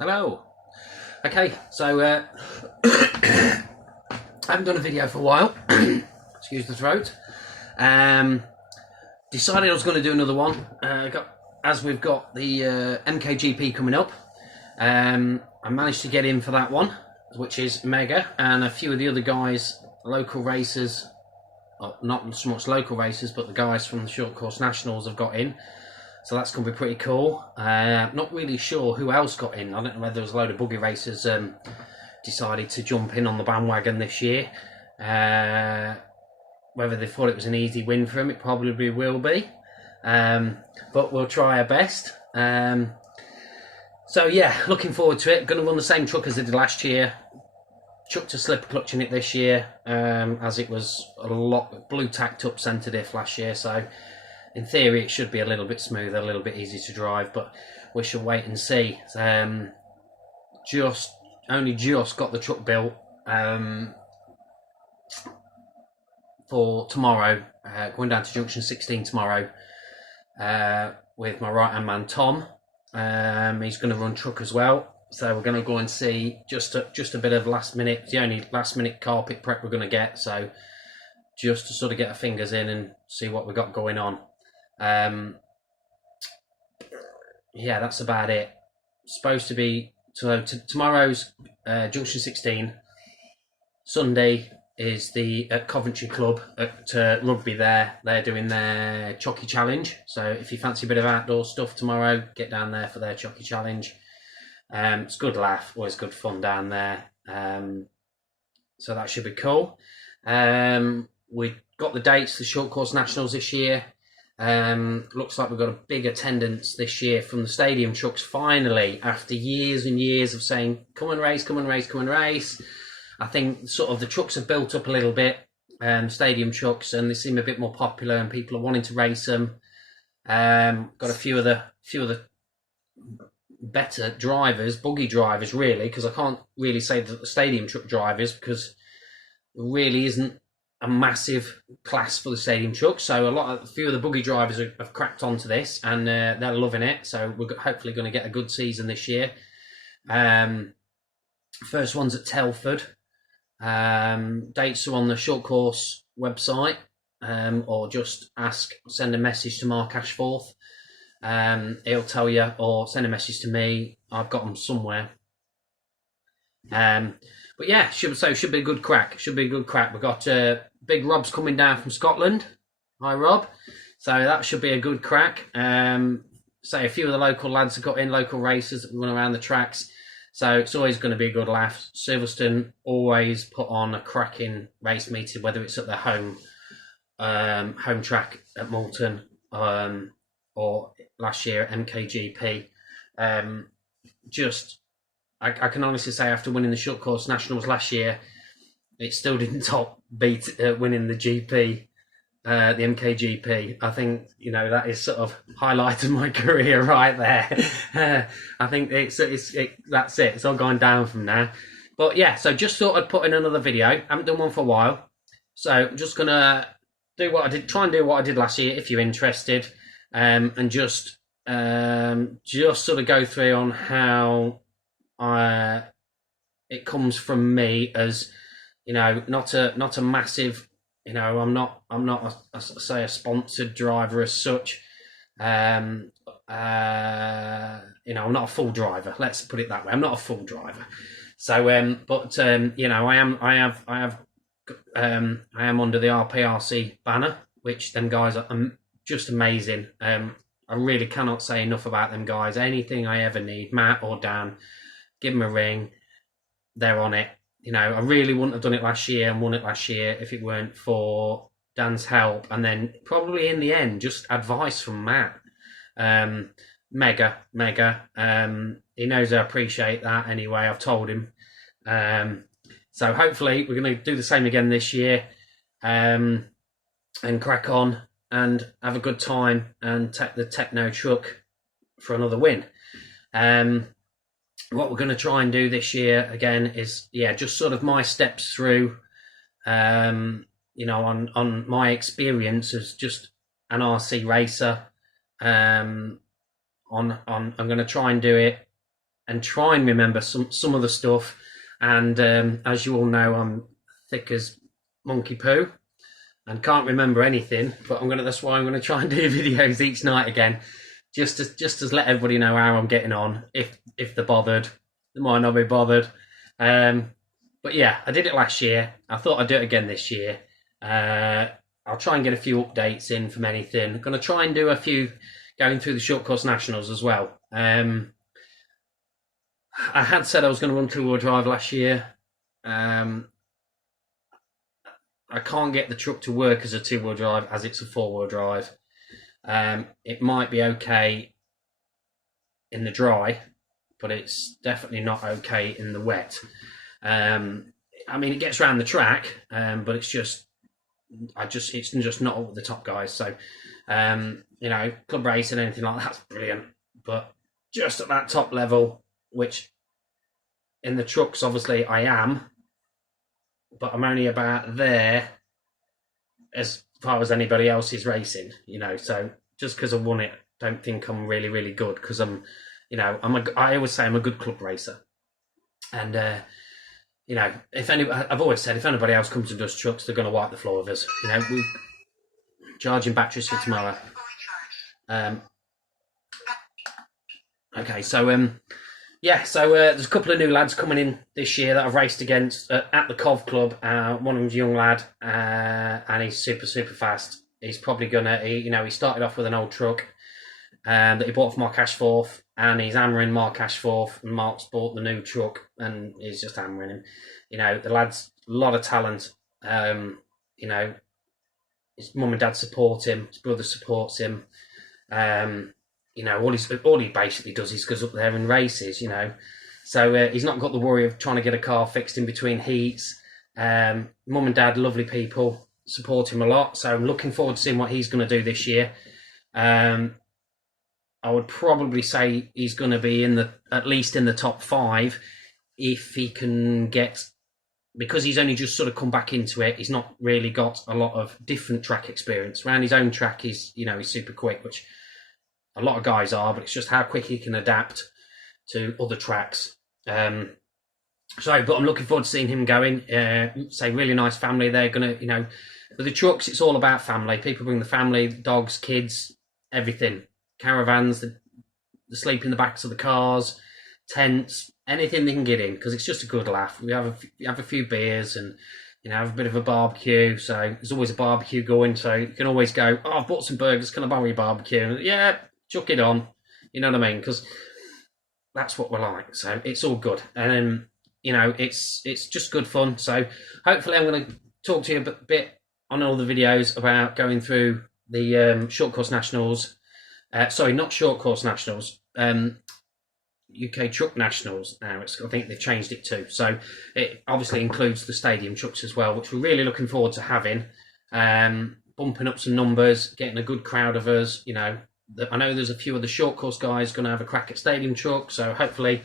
Hello. Okay, so I haven't done a video for a while. Excuse the throat. Decided I was going to do another one. As we've got the MKGP coming up, I managed to get in for that one, which is mega, and a few of the other guys, local racers, well, not so much local racers, but the guys from the short course nationals have got in. So that's going to be pretty cool. Not really sure who else got in. I don't know whether there was a load of buggy racers decided to jump in on the bandwagon this year. Whether they thought it was an easy win for them, it probably will be. But we'll try our best. So yeah, looking forward to it. Going to run the same truck as I did last year. Chucked a slipper clutch in it this year, as it was a lot blue tacked up centre diff last year. So in theory, it should be a little bit smoother, a little bit easier to drive, but we shall wait and see. Only just got the truck built for tomorrow. Going down to Junction 16 tomorrow with my right-hand man Tom. He's going to run truck as well, so we're going to go and see just a bit of last minute. The only last minute carpet prep we're going to get, so just to sort of get our fingers in and see what we got going on. Yeah, that's about it. Supposed to be tomorrow's Junction 16. Sunday is the Coventry Club at rugby there. They're doing their Chocky Challenge. So if you fancy a bit of outdoor stuff tomorrow, get down there for their Chocky Challenge. It's a good laugh, always good fun down there. So that should be cool. We got the dates for the short course nationals this year. Looks like we've got a big attendance this year from the stadium trucks finally, after years and years of saying come and race, come and race, come and race. I think sort of the trucks have built up a little bit, stadium trucks, and they seem a bit more popular and people are wanting to race them. Got a few of the better drivers, buggy drivers really, because I can't really say that the stadium truck drivers, because there really isn't a massive class for the stadium truck. So a few of the buggy drivers have cracked onto this, and they're loving it. So we're hopefully going to get a good season this year. First one's at Telford. Dates are on the short course website, or just send a message to Mark Ashforth. He'll tell you, or send a message to me. I've got them somewhere. But yeah, should be a good crack. Should be a good crack. We've got Big Rob's coming down from Scotland. Hi, Rob. So that should be a good crack. So a few of the local lads have got in, local racers that run around the tracks. So it's always going to be a good laugh. Silverstone always put on a cracking race meeting, whether it's at their home track at Moulton, or last year at MKGP. I can honestly say, after winning the short course nationals last year, it still didn't beat winning the GP, the MKGP. I think, that is sort of highlighted my career right there. I think that's it. It's all gone down from now. But yeah, so just thought I'd put in another video. I haven't done one for a while, so I'm just gonna do what I did. Try and do what I did last year, if you're interested, and just sort of go through on how it comes from me, as not a massive, I'm not a sponsored driver as such. I'm not a full driver, let's put it that way. I'm not a full driver. So I am under the RPRC banner, which them guys are just amazing. I really cannot say enough about them guys. Anything I ever need, Matt or Dan, give them a ring, they're on it. I really wouldn't have done it last year and won it last year if it weren't for Dan's help, and then probably in the end just advice from Matt. Mega. He knows I appreciate that anyway. I've told him. So hopefully we're going to do the same again this year, and crack on and have a good time and take the Techno truck for another win. What we're going to try and do this year again is, just sort of my steps through, on my experience as just an RC racer. I'm going to try and do it and try and remember some of the stuff. And as you all know, I'm thick as monkey poo and can't remember anything. But that's why I'm gonna try and do videos each night again, just to let everybody know how I'm getting on. If they're bothered, they might not be bothered. But yeah, I did it last year. I thought I'd do it again this year. I'll try and get a few updates in from anything. I'm going to try and do a few going through the short course nationals as well. I had said I was going to run two-wheel drive last year. I can't get the truck to work as a two-wheel drive as it's a four-wheel drive. It might be okay in the dry, but it's definitely not okay in the wet. I mean, it gets around the track, but it's just not up with the top guys. So, club racing, anything like that's brilliant. But just at that top level, which in the trucks, obviously I am, but I'm only about there as far as anybody else is racing, So just because I won it, don't think I'm really, really good, because I always say I'm a good club racer. And, I've always said if anybody else comes and does trucks, they're going to wipe the floor with us. We're charging batteries for tomorrow. Okay, so there's a couple of new lads coming in this year that I've raced against at the Cov Club. One of them's a young lad, and he's super, super fast. He's probably he started off with an old truck that he bought from Mark Ashforth, and he's hammering Mark Ashforth, and Mark's bought the new truck, and he's just hammering him. The lad's a lot of talent. His mum and dad support him, his brother supports him. All he basically does is goes up there and races, So he's not got the worry of trying to get a car fixed in between heats. Mum and dad, lovely people, support him a lot. So I'm looking forward to seeing what he's going to do this year. I would probably say he's going to be at least in the top 5 if he can get, because he's only just sort of come back into it. He's not really got a lot of different track experience. Around his own track, he's super quick, which a lot of guys are, but it's just how quick he can adapt to other tracks. But I'm looking forward to seeing him going. Really nice family. They're going to, for the trucks, it's all about family. People bring the family, dogs, kids, everything. Caravans, the sleep in the backs of the cars, tents, anything they can get in, because it's just a good laugh. We have a few beers and have a bit of a barbecue. So there's always a barbecue going. So you can always go, I've bought some burgers. Can I borrow your barbecue? Yeah, chuck it on. You know what I mean? Because that's what we're like. So it's all good, and it's just good fun. So hopefully I'm going to talk to you a bit on all the videos about going through the short course nationals. Sorry, not short course nationals. UK Truck Nationals now. I think they've changed it too. So it obviously includes the stadium trucks as well, which we're really looking forward to having. Bumping up some numbers, getting a good crowd of us. I know there's a few of the short course guys going to have a crack at stadium truck. So hopefully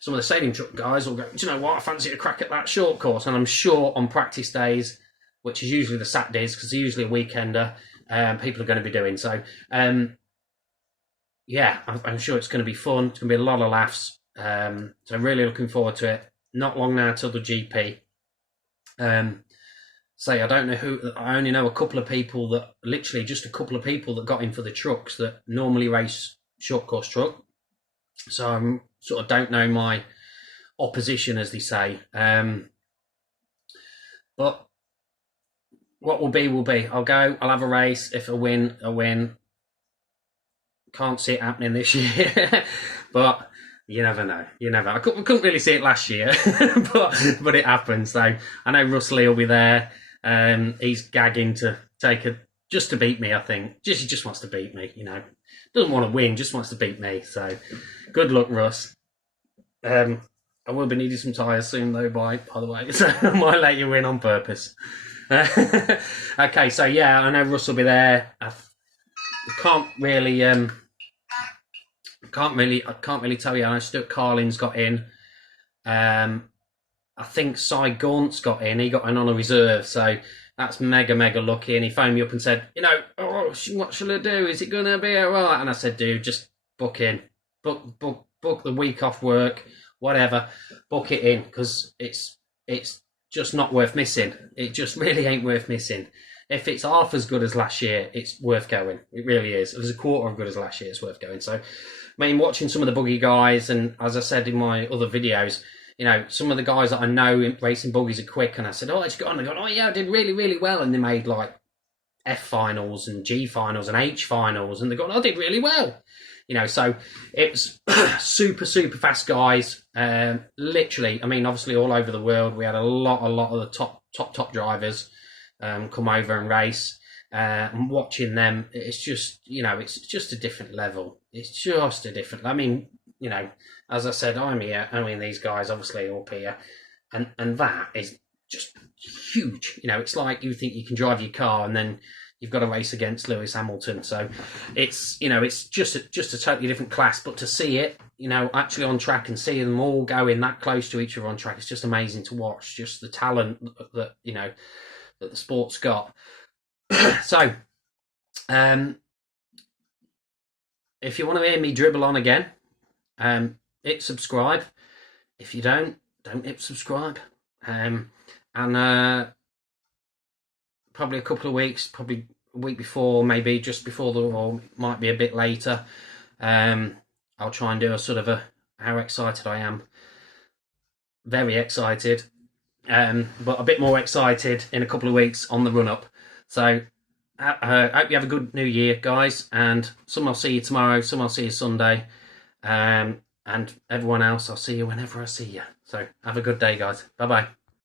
some of the stadium truck guys will go, do you know what, I fancy a crack at that short course. And I'm sure on practice days, which is usually the Saturdays, because they're usually a weekender, people are going to be doing. So I'm sure it's going to be fun. It's going to be a lot of laughs. So I'm really looking forward to it. Not long now till the GP. I don't know who. I only know a couple of people that got in for the trucks that normally race short course truck. So I'm sort of don't know my opposition, as they say. But what will be will be. I'll go. I'll have a race. If I win, I win. Can't see it happening this year, but you never know. I couldn't really see it last year, but it happened. So I know Russell will be there. He's gagging to take just to beat me. I think he just wants to beat me. Doesn't want to win, just wants to beat me. So good luck, Russ. I will be needing some tyres soon, though. By the way, so I might let you win on purpose. Okay, so yeah, I know Russ will be there. I can't really tell you. I know Stuart Carlin's got in. I think Cy Gaunt's got in. He got in on a reserve, so that's mega lucky. And he phoned me up and said, what shall I do? Is it gonna be alright? And I said, dude, just book in, book book the week off work, whatever, book it in, because it's just not worth missing. It just really ain't worth missing. If it's half as good as last year, it's worth going. It really is. If it's a quarter as good as last year, it's worth going. So, I mean, watching some of the buggy guys, and as I said in my other videos, you know, some of the guys that I know in racing buggies are quick, and I said, oh, it's gone. They go, oh yeah, I did really, really well, and they made like F finals and G finals and H finals, and they go, I did really well. You know, so it's super, super fast guys. Literally, I mean, obviously all over the world, we had a lot of the top drivers come over and race. And watching them, it's just, you know, it's just a different level. It's just a different. I mean, you know, as I said, I'm here. I mean, these guys obviously all here, and that is just huge. You know, it's like you think you can drive your car, and then you've got to race against Lewis Hamilton. So it's, you know, it's just a totally different class. But to see it, you know, actually on track and see them all going that close to each other on track, it's just amazing to watch. Just the talent that, you know, that the sport's got. So, if you want to hear me dribble on again, hit subscribe. If you don't hit subscribe. And probably a couple of weeks, probably a week before, maybe just before or might be a bit later, I'll try and do a sort of how excited I am. Very excited, but a bit more excited in a couple of weeks on the run up. So I hope you have a good new year, guys, and some I'll see you tomorrow, some I'll see you Sunday, and everyone else I'll see you whenever I see you. So have a good day, guys. Bye bye.